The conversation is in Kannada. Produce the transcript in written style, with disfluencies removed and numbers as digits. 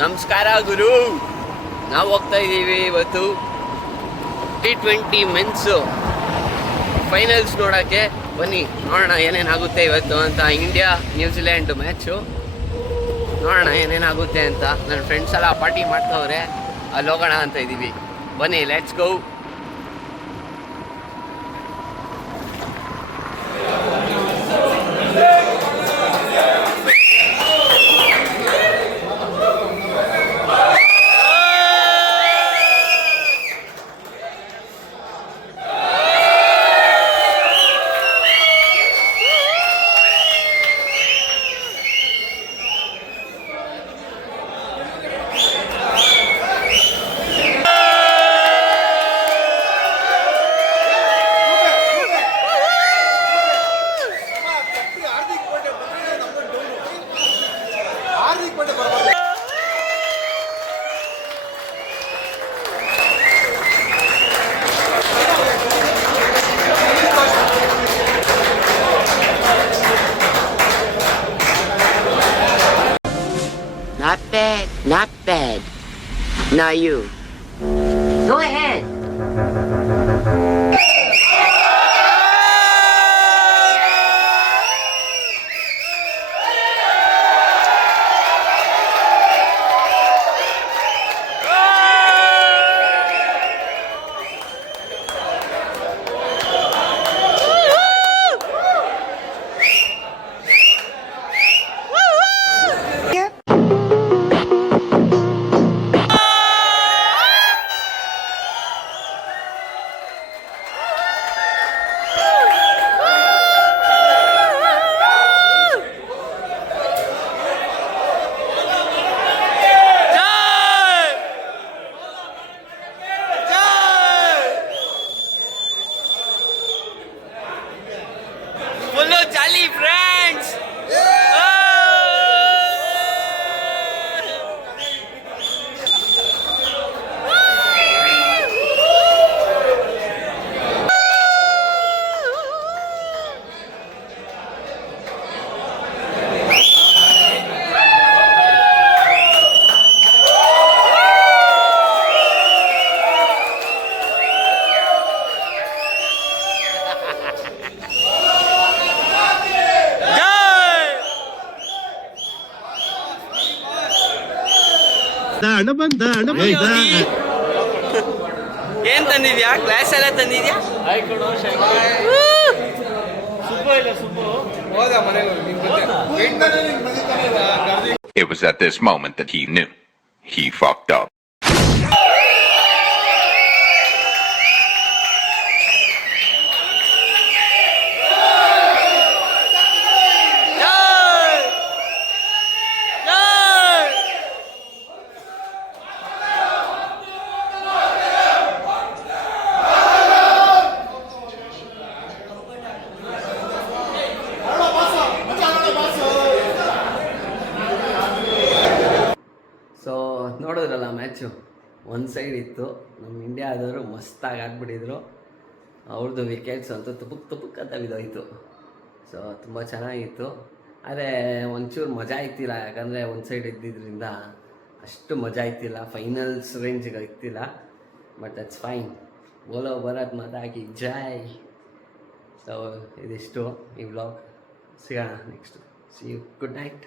ನಮಸ್ಕಾರ ಗುರು. ನಾವು ಹೋಗ್ತಾ ಇದ್ದೀವಿ ಇವತ್ತು T20 ಮೆನ್ಸು ಫೈನಲ್ಸ್ ನೋಡೋಕ್ಕೆ. ಬನ್ನಿ ನೋಡೋಣ ಏನೇನಾಗುತ್ತೆ ಇವತ್ತು ಅಂತ. ಇಂಡಿಯಾ ನ್ಯೂಜಿಲ್ಯಾಂಡ್ ಮ್ಯಾಚು ನೋಡೋಣ ಏನೇನಾಗುತ್ತೆ ಅಂತ. ನನ್ನ ಫ್ರೆಂಡ್ಸ್ ಎಲ್ಲ ಪಾರ್ಟಿ ಮಾಡ್ತವ್ರೆ, ಅಲ್ಲಿ ಹೋಗೋಣ ಅಂತ ಇದ್ದೀವಿ. ಬನ್ನಿ, let's go. Not bad. Now you. Go ahead. Jolly friends! ಏನ್ ತಂದಿದ್ಯಾ? ಗ್ಲಾಸ್ ಎಲ್ಲ ತಂದಿದ್ಯಾ? It was at this moment that he knew he fucked up. So ನೋಡಿದ್ರಲ್ಲ ಮ್ಯಾಚು, ಒಂದು ಸೈಡ್ ಇತ್ತು. ನಮ್ಮ ಇಂಡಿಯಾದವರು ಮಸ್ತಾಗಿ ಆಡ್ಬಿಟ್ಟಿದ್ರು. ಅವ್ರದ್ದು ವಿಕೆಟ್ಸ್ ಅಂತೂ ತುಪುಕ್ ಅಂತ ಬಿದ್ದೋಯ್ತು. ಸೊ ತುಂಬ ಚೆನ್ನಾಗಿತ್ತು. ಆದರೆ ಒಂಚೂರು ಮಜಾ ಇತ್ತಿಲ್ಲ, ಯಾಕಂದರೆ ಒಂದು ಸೈಡ್ ಇದ್ದಿದ್ದರಿಂದ ಅಷ್ಟು ಮಜಾ ಇತ್ತಿಲ್ಲ. ಫೈನಲ್ಸ್ ರೇಂಜಿಗೆ ಇತ್ತಿಲ್ಲ. But that's fine. ಬೋಲೋ ಭರತ್ ಮಾತಾ ಕಿ ಜೈ. ಸೊ ಇದಿಷ್ಟು ಈ ವ್ಲಾಗ್. ಸಿಗೋಣ next. See you. Good night.